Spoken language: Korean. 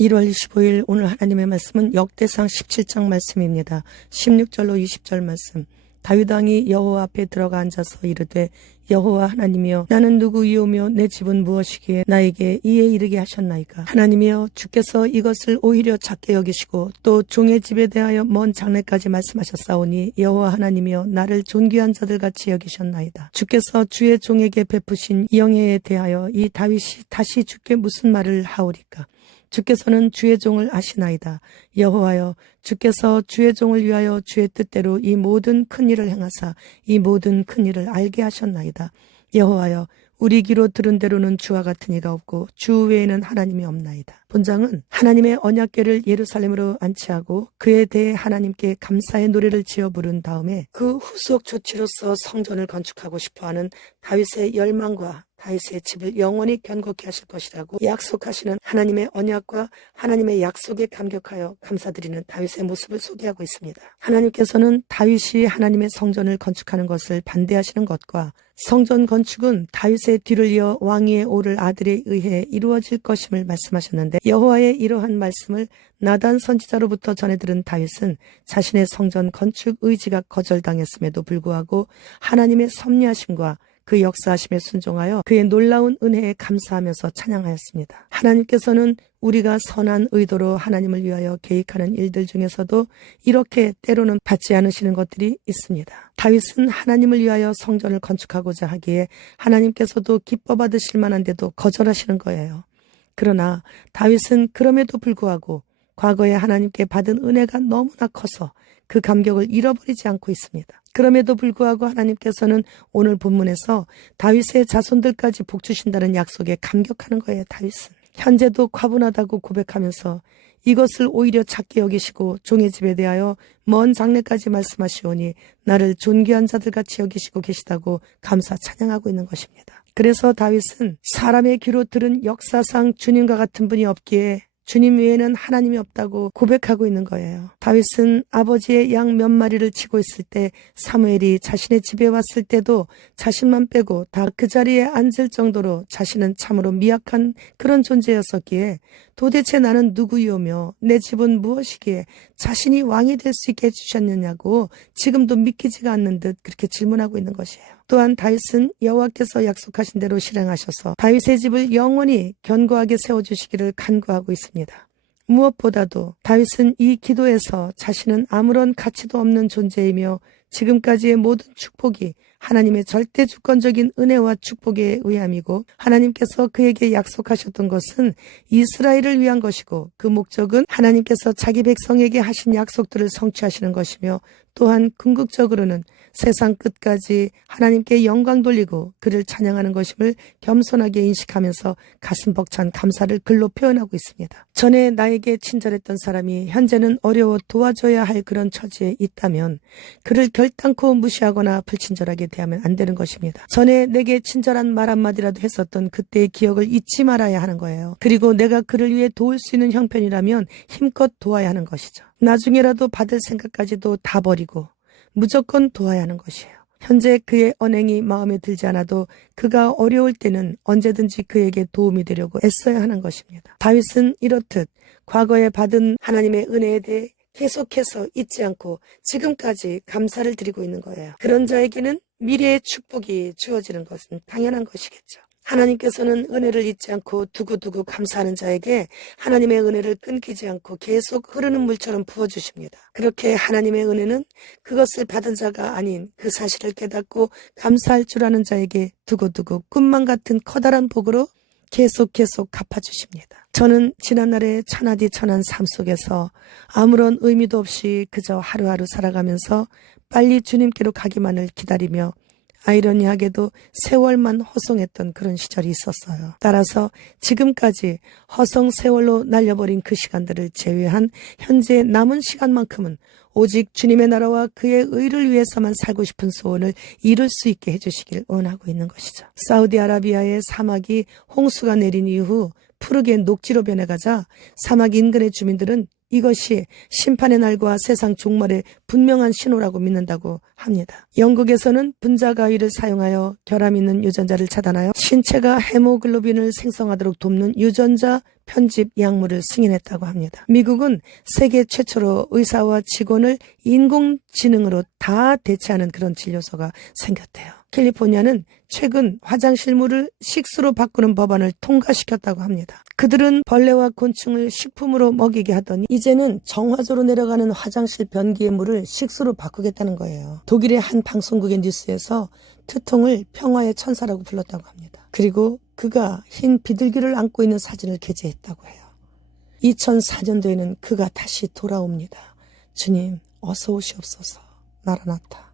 1월 25일 오늘 하나님의 말씀은 역대상 17장 말씀입니다. 16절로 20절 말씀. 다윗 왕이 여호와 앞에 들어가 앉아서 이르되 여호와 하나님이여 나는 누구이오며 내 집은 무엇이기에 나에게 이에 이르게 하셨나이까. 하나님이여 주께서 이것을 오히려 작게 여기시고 또 종의 집에 대하여 먼 장래까지 말씀하셨사오니 여호와 하나님이여 나를 존귀한 자들같이 여기셨나이다. 주께서 주의 종에게 베푸신 영예에 대하여 이 다윗이 다시 주께 무슨 말을 하오리까. 주께서는 주의 종을 아시나이다. 여호와여 주께서 주의 종을 위하여 주의 뜻대로 이 모든 큰 일을 행하사 이 모든 큰 일을 알게 하셨나이다. 여호와여 우리 귀로 들은 대로는 주와 같은 이가 없고 주 외에는 하나님이 없나이다. 본장은 하나님의 언약궤를 예루살렘으로 안치하고 그에 대해 하나님께 감사의 노래를 지어 부른 다음에 그 후속 조치로서 성전을 건축하고 싶어하는 다윗의 열망과 다윗의 집을 영원히 견고케 하실 것이라고 약속하시는 하나님의 언약과 하나님의 약속에 감격하여 감사드리는 다윗의 모습을 소개하고 있습니다. 하나님께서는 다윗이 하나님의 성전을 건축하는 것을 반대하시는 것과 성전 건축은 다윗의 뒤를 이어 왕위에 오를 아들에 의해 이루어질 것임을 말씀하셨는데 여호와의 이러한 말씀을 나단 선지자로부터 전해 들은 다윗은 자신의 성전 건축 의지가 거절당했음에도 불구하고 하나님의 섭리하심과 그 역사하심에 순종하여 그의 놀라운 은혜에 감사하면서 찬양하였습니다. 하나님께서는 우리가 선한 의도로 하나님을 위하여 계획하는 일들 중에서도 이렇게 때로는 받지 않으시는 것들이 있습니다. 다윗은 하나님을 위하여 성전을 건축하고자 하기에 하나님께서도 기뻐 받으실 만한데도 거절하시는 거예요. 그러나 다윗은 그럼에도 불구하고 과거에 하나님께 받은 은혜가 너무나 커서 그 감격을 잃어버리지 않고 있습니다. 그럼에도 불구하고 하나님께서는 오늘 본문에서 다윗의 자손들까지 복주신다는 약속에 감격하는 거예요. 다윗은 현재도 과분하다고 고백하면서 이것을 오히려 작게 여기시고 종의 집에 대하여 먼 장래까지 말씀하시오니 나를 존귀한 자들같이 여기시고 계시다고 감사 찬양하고 있는 것입니다. 그래서 다윗은 사람의 귀로 들은 역사상 주님과 같은 분이 없기에 주님 외에는 하나님이 없다고 고백하고 있는 거예요. 다윗은 아버지의 양 몇 마리를 치고 있을 때 사무엘이 자신의 집에 왔을 때도 자신만 빼고 다 그 자리에 앉을 정도로 자신은 참으로 미약한 그런 존재였었기에 도대체 나는 누구이오며 내 집은 무엇이기에 자신이 왕이 될 수 있게 해주셨느냐고 지금도 믿기지가 않는 듯 그렇게 질문하고 있는 것이에요. 또한 다윗은 여호와께서 약속하신 대로 실행하셔서 다윗의 집을 영원히 견고하게 세워주시기를 간구하고 있습니다. 무엇보다도 다윗은 이 기도에서 자신은 아무런 가치도 없는 존재이며 지금까지의 모든 축복이 하나님의 절대 주권적인 은혜와 축복에 의함이고 하나님께서 그에게 약속하셨던 것은 이스라엘을 위한 것이고 그 목적은 하나님께서 자기 백성에게 하신 약속들을 성취하시는 것이며 또한 궁극적으로는 세상 끝까지 하나님께 영광 돌리고 그를 찬양하는 것임을 겸손하게 인식하면서 가슴 벅찬 감사를 글로 표현하고 있습니다. 전에 나에게 친절했던 사람이 현재는 어려워 도와줘야 할 그런 처지에 있다면 그를 결단코 무시하거나 불친절하게 대하면 안 되는 것입니다. 전에 내게 친절한 말 한마디라도 했었던 그때의 기억을 잊지 말아야 하는 거예요. 그리고 내가 그를 위해 도울 수 있는 형편이라면 힘껏 도와야 하는 것이죠. 나중에라도 받을 생각까지도 다 버리고 무조건 도와야 하는 것이에요. 현재 그의 언행이 마음에 들지 않아도 그가 어려울 때는 언제든지 그에게 도움이 되려고 애써야 하는 것입니다. 다윗은 이렇듯 과거에 받은 하나님의 은혜에 대해 계속해서 잊지 않고 지금까지 감사를 드리고 있는 거예요. 그런 자에게는 미래의 축복이 주어지는 것은 당연한 것이겠죠. 하나님께서는 은혜를 잊지 않고 두고두고 감사하는 자에게 하나님의 은혜를 끊기지 않고 계속 흐르는 물처럼 부어주십니다. 그렇게 하나님의 은혜는 그것을 받은 자가 아닌 그 사실을 깨닫고 감사할 줄 아는 자에게 두고두고 꿈만 같은 커다란 복으로 계속 갚아주십니다. 저는 지난날의 천하디 천한 삶 속에서 아무런 의미도 없이 그저 하루하루 살아가면서 빨리 주님께로 가기만을 기다리며 아이러니하게도 세월만 허송했던 그런 시절이 있었어요. 따라서 지금까지 허송 세월로 날려버린 그 시간들을 제외한 현재 남은 시간만큼은 오직 주님의 나라와 그의 의를 위해서만 살고 싶은 소원을 이룰 수 있게 해주시길 원하고 있는 것이죠. 사우디아라비아의 사막이 홍수가 내린 이후 푸르게 녹지로 변해가자 사막 인근의 주민들은 이것이 심판의 날과 세상 종말의 분명한 신호라고 믿는다고 합니다. 영국에서는 분자가위를 사용하여 결함 있는 유전자를 차단하여 신체가 헤모글로빈을 생성하도록 돕는 유전자 편집 약물을 승인했다고 합니다. 미국은 세계 최초로 의사와 직원을 인공지능으로 다 대체하는 그런 진료소가 생겼대요. 캘리포니아는 최근 화장실 물을 식수로 바꾸는 법안을 통과시켰다고 합니다. 그들은 벌레와 곤충을 식품으로 먹이게 하더니 이제는 정화조로 내려가는 화장실 변기의 물을 식수로 바꾸겠다는 거예요. 독일의 한 방송국의 뉴스에서 트통을 평화의 천사라고 불렀다고 합니다. 그리고 그가 흰 비둘기를 안고 있는 사진을 게재했다고 해요. 2004년도에는 그가 다시 돌아옵니다. 주님, 어서 오시옵소서. 나라나타.